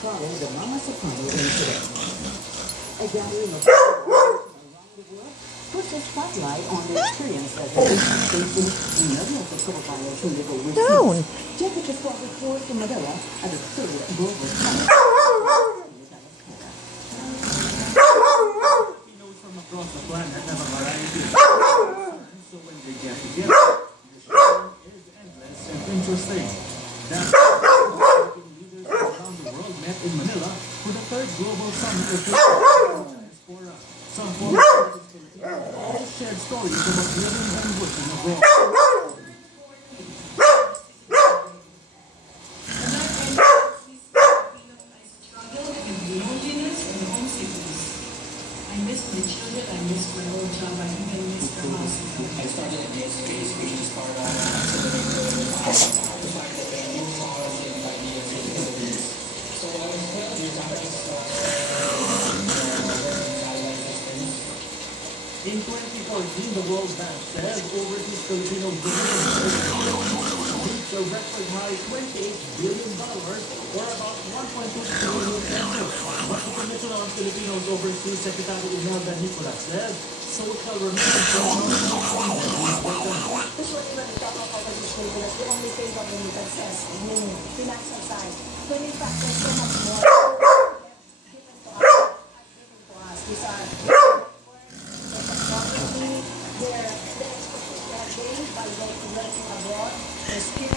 follow the Mama Soprano incident. A gathering of people around the world puts a spotlight on the experience that the nation faces in medios of civil live overseas. Down. Temperature fall reports in Manila at the third global summit. Filipinos from across the planet have a variety of concerns, so when they get together, the discussion is endless and interesting. That's why Philippine leaders from around the world met in Manila for the third global summit of diaspora. Some former Filipinos all shared stories about living and working abroad. I miss my children, I miss my old job, I even miss the house. I started in this case, which is part of accelerating the fact that there are new policy and ideas in the Philippines. So I was 12 years after In 2014, the World Bank said overseas Filipinos reached a record high $28 billion, or about 1.2 trillion pesos. But the Commission on Filipinos Overseas Secretary Imelda Nicolas said social remittance Usually when we talk about overseas Filipinos, we only think of remittances, meaning financial side. When in fact, there's so much more given to us. These are there's a property, the expectation they have gained by working abroad, their skill.